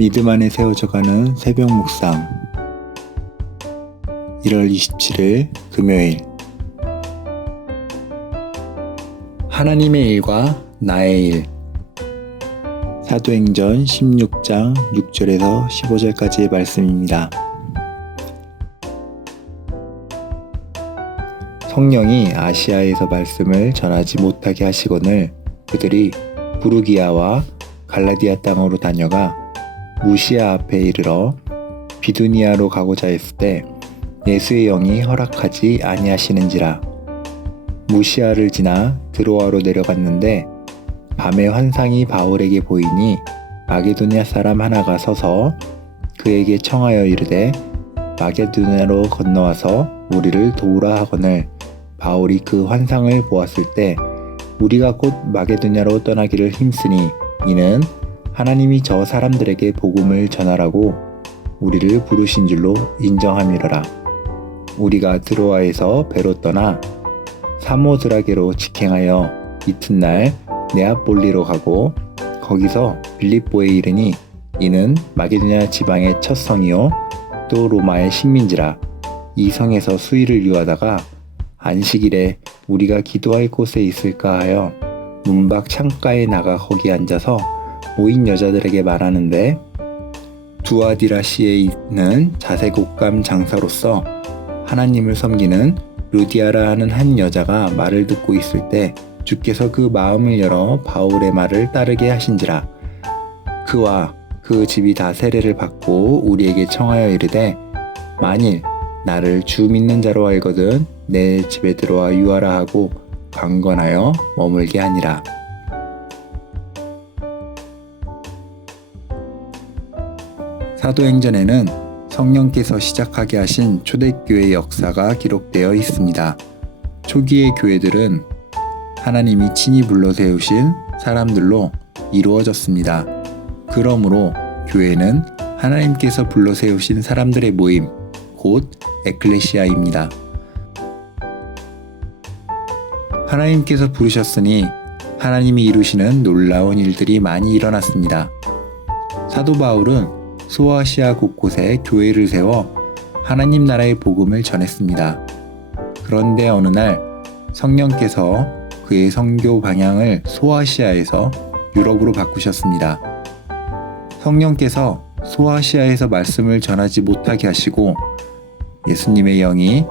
믿음 안에 세워져가는 새벽 묵상 1월 27일 금요일 하나님의 일과 나의 일 사도행전 16장 6절에서 15절까지의 말씀입니다. 성령이 아시아에서 말씀을 전하지 못하게 하시거늘 그들이 부르기아와 갈라디아 땅으로 다녀가 무시아 앞에 이르러 비두니아로 가고자 했을 때 예수의 영이 허락하지 아니하시는지라. 무시아를 지나 드로아로 내려갔는데 밤에 환상이 바울에게 보이니 마게도냐 사람 하나가 서서 그에게 청하여 이르되 마게도냐로 건너와서 우리를 도우라 하거늘 바울이 그 환상을 보았을 때 우리가 곧 마게도냐로 떠나기를 힘쓰니 이는 하나님이 저 사람들에게 복음을 전하라고 우리를 부르신 줄로 인정함이로라. 우리가 드로아에서 배로 떠나 사모드라게로 직행하여 이튿날 네아폴리로 가고 거기서 빌립보에 이르니 이는 마게도냐 지방의 첫 성이요 또 로마의 식민지라. 이 성에서 수일을 유하다가 안식일에 우리가 기도할 곳에 있을까 하여 문밖 창가에 나가 거기 앉아서 모인 여자들에게 말하는데 두아디라시에 있는 자색 옷감 장사로서 하나님을 섬기는 루디아라 하는 한 여자가 말을 듣고 있을 때 주께서 그 마음을 열어 바울의 말을 따르게 하신지라. 그와 그 집이 다 세례를 받고 우리에게 청하여 이르되 만일 나를 주 믿는 자로 알거든 내 집에 들어와 유하라 하고 강권하여 머물게 하니라. 사도행전에는 성령께서 시작하게 하신 초대교회 역사가 기록되어 있습니다. 초기의 교회들은 하나님이 친히 불러세우신 사람들로 이루어졌습니다. 그러므로 교회는 하나님께서 불러세우신 사람들의 모임, 곧 에클레시아입니다. 하나님께서 부르셨으니 하나님이 이루시는 놀라운 일들이 많이 일어났습니다. 사도 바울은 소아시아 곳곳에 교회를 세워 하나님 나라의 복음을 전했습니다. 그런데 어느 날 성령께서 그의 선교 방향을 소아시아에서 유럽으로 바꾸셨습니다. 성령께서 소아시아에서 말씀을 전하지 못하게 하시고 예수님의 영이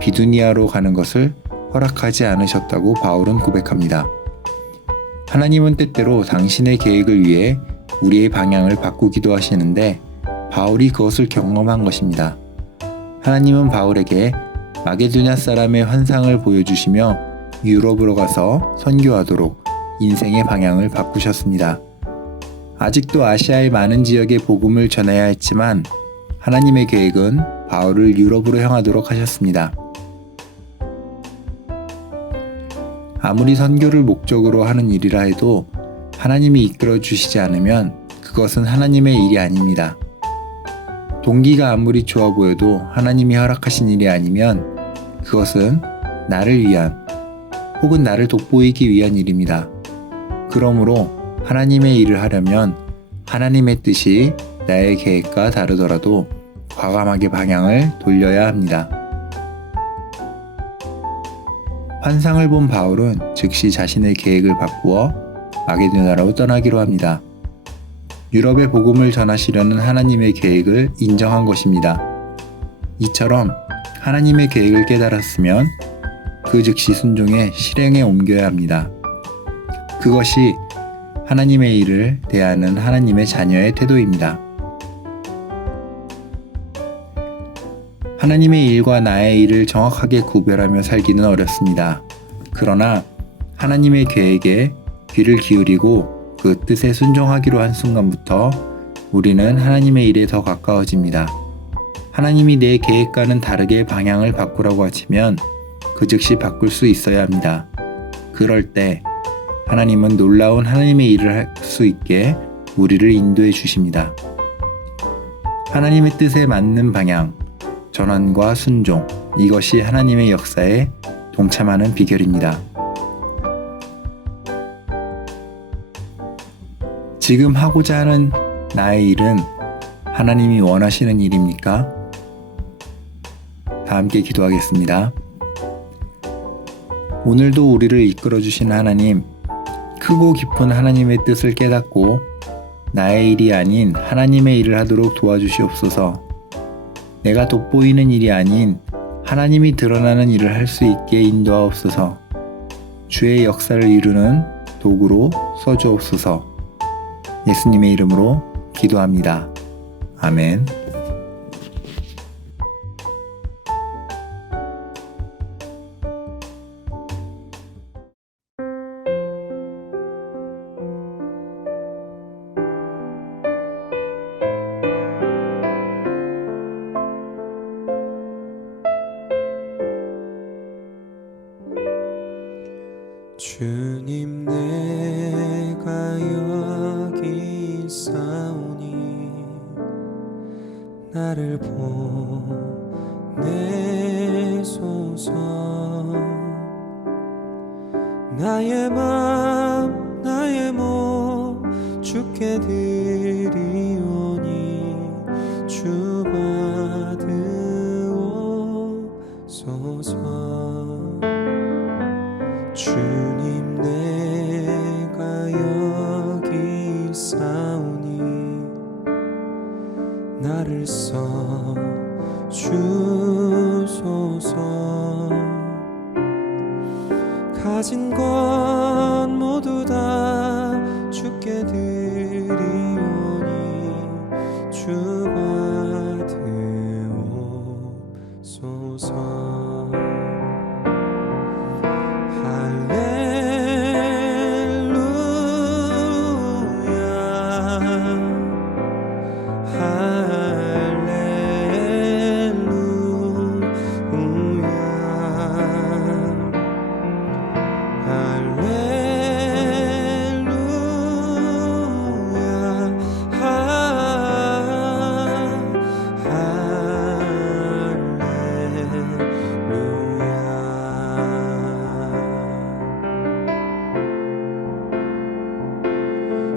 비두니아로 가는 것을 허락하지 않으셨다고 바울은 고백합니다. 하나님은 때때로 당신의 계획을 위해 우리의 방향을 바꾸기도 하시는데 바울이 그것을 경험한 것입니다. 하나님은 바울에게 마게도냐 사람의 환상을 보여주시며 유럽으로 가서 선교하도록 인생의 방향을 바꾸셨습니다. 아직도 아시아의 많은 지역에 복음을 전해야 했지만 하나님의 계획은 바울을 유럽으로 향하도록 하셨습니다. 아무리 선교를 목적으로 하는 일이라 해도 하나님이 이끌어 주시지 않으면 그것은 하나님의 일이 아닙니다. 동기가 아무리 좋아 보여도 하나님이 허락하신 일이 아니면 그것은 나를 위한 혹은 나를 돋보이기 위한 일입니다. 그러므로 하나님의 일을 하려면 하나님의 뜻이 나의 계획과 다르더라도 과감하게 방향을 돌려야 합니다. 환상을 본 바울은 즉시 자신의 계획을 바꾸어 마게도냐로 떠나기로 합니다. 유럽의 복음을 전하시려는 하나님의 계획을 인정한 것입니다. 이처럼 하나님의 계획을 깨달았으면 그 즉시 순종해 실행에 옮겨야 합니다. 그것이 하나님의 일을 대하는 하나님의 자녀의 태도입니다. 하나님의 일과 나의 일을 정확하게 구별하며 살기는 어렵습니다. 그러나 하나님의 계획에 귀를 기울이고 그 뜻에 순종하기로 한 순간부터 우리는 하나님의 일에 더 가까워집니다. 하나님이 내 계획과는 다르게 방향을 바꾸라고 하시면 그 즉시 바꿀 수 있어야 합니다. 그럴 때 하나님은 놀라운 하나님의 일을 할 수 있게 우리를 인도해 주십니다. 하나님의 뜻에 맞는 방향, 전환과 순종, 이것이 하나님의 역사에 동참하는 비결입니다. 지금 하고자 하는 나의 일은 하나님이 원하시는 일입니까? 다 함께 기도하겠습니다. 오늘도 우리를 이끌어 주신 하나님, 크고 깊은 하나님의 뜻을 깨닫고 나의 일이 아닌 하나님의 일을 하도록 도와주시옵소서. 내가 돋보이는 일이 아닌 하나님이 드러나는 일을 할 수 있게 인도하옵소서. 주의 역사를 이루는 도구로 써주옵소서. 예수님의 이름으로 기도합니다. 아멘. 주님 내가 여기 있사오니 나를 보내소서. 나의 맘 나의 몸 주께 드리오니 주 받으옵소서. 주님 내가 여기 있사오니 나를 써 주소서. 가진 것 모두 다 주께 드리오니 주 받으옵소서.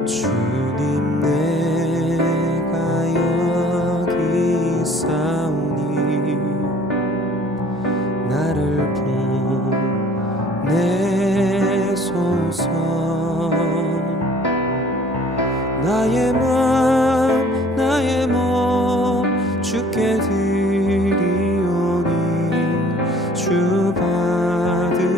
주님 내가 여기 있사오니 나를 보내소서. 나의 맘 나의 몸 주께 드리오니 주 받으옵소서.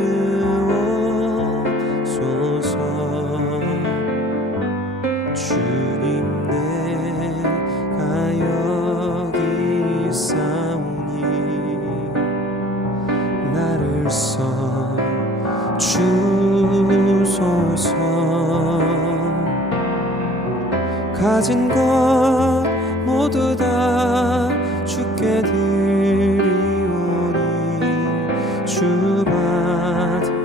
주님 내가 여기 있사오니 나를 써 주소서. 가진 것 모두 다 주께 드리오니 주 받으옵소서.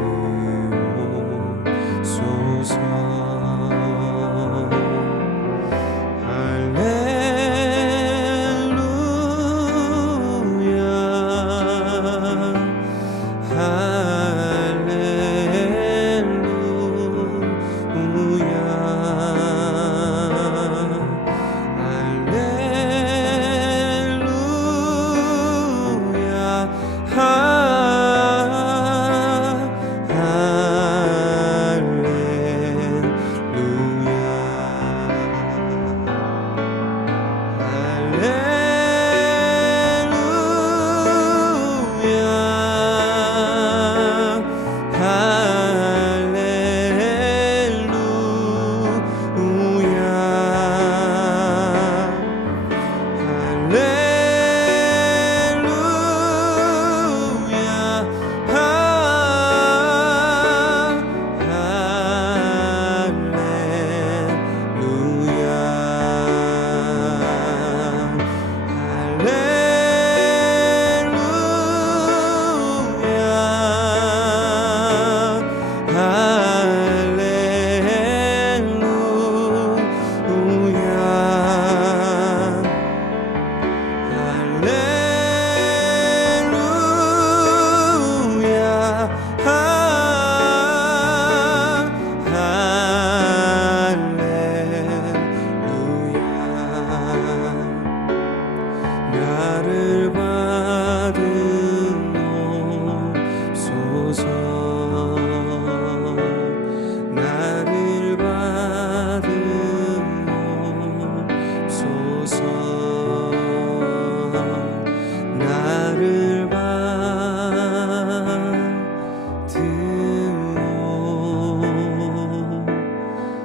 나를 받으옵소서 나를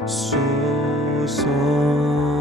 받으옵소서